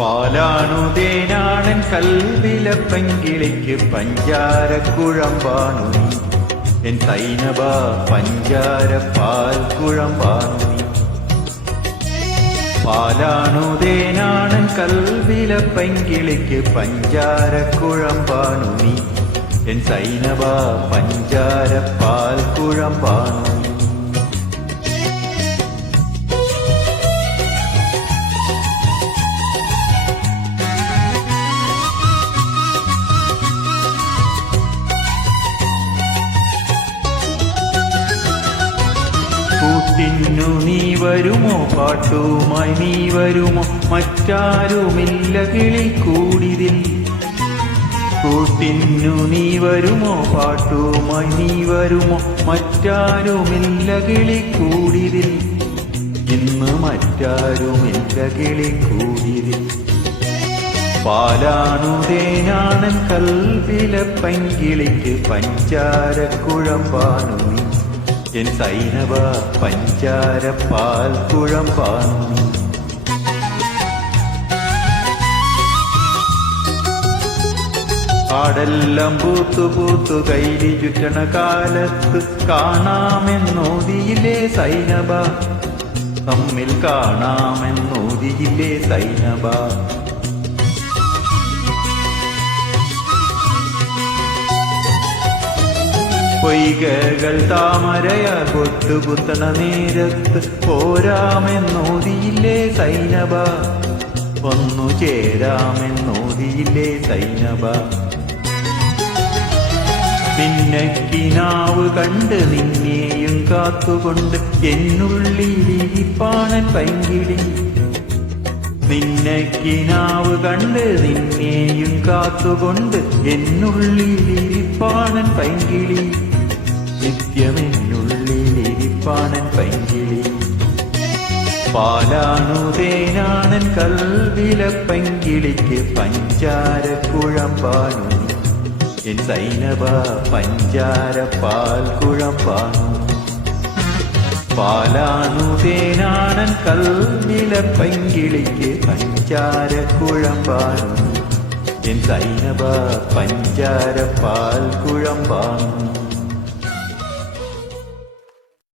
പാലാണു തേനാണൻ കൽവിലെ പെങ്കിളിക്ക് പഞ്ചാരക്കുഴമ്പാണു നീ എൻ സൈനബ പഞ്ചാര പാൽ കുഴമ്പാണു നീ. പാലാണു തേനാണൻ കൽവിലെ പെങ്കിളിക്ക് പഞ്ചാരക്കുഴമ്പാണു നീ എൻ സൈനബ പഞ്ചാര പാൽ കുഴമ്പാണു നീ. കൂട്ടിന്നു നീ വരുമോ പാട്ടുമായി നീ വരുമോ മറ്റാരുമില്ല കിളിക്കൂടിതിൽ. കൂട്ടിന്നു നീ വരുമോ പാട്ടുമായി നീ വരുമോ മറ്റാരുമില്ല കിളിക്കൂടിതിൽ. ഇന്ന് മറ്റാരുമില്ല കിളിക്കൂടിതിൽ. പാലാണു തേനാണൻ കൽവിലെ പൈങ്കിളിക്ക് പഞ്ചാരക്കുഴമ്പാണു നീ എൻ സൈനബ പഞ്ചാര പാൽ കുഴമ്പാണു നീ. കാടെല്ലാം പൂത്തു പൂത്തു കൈലി ചുറ്റണ കാലത്ത് കാണാമെന്നോതിയില്ലേ സൈനബ, തമ്മിൽ കാണാമെന്നോതിയില്ലേ സൈനബ. പൊയ്കകൾ താമരയ കൊട്ടുകുത്തണ നേരത്ത് പോരാമെന്നോതിയില്ലേ സൈനബ, ഒന്നു ചേരാമെന്നോതിയില്ലേ സൈനബ. നിന്നെ കിനാവ് കണ്ട് നിന്നെയും കാത്തുകൊണ്ട് എന്നുള്ളിലിരിപ്പാണൻ പൈങ്കിളി. നിന്നെ കിനാവ് കണ്ട് നിന്നെയും കാത്തുകൊണ്ട് എന്നുള്ളിലിരിപ്പാണൻ പൈങ്കിളി. നിത്യമെന്നുള്ളിലിരിപ്പാണൻ പൈങ്കിളി. പാലാണു തേനാണൻ കൽവിലെ പൈങ്കിളിക്ക് പഞ്ചാരക്കുഴമ്പാണു എൻ സൈനബ പഞ്ചാര പാൽ കുഴമ്പാണു. പാലാണു തേനാണൻ കൽവിലെ പൈങ്കിളിക്ക് പഞ്ചാരക്കുഴമ്പാണു എൻ സൈനബ പഞ്ചാര പാൽ കുഴമ്പാണു.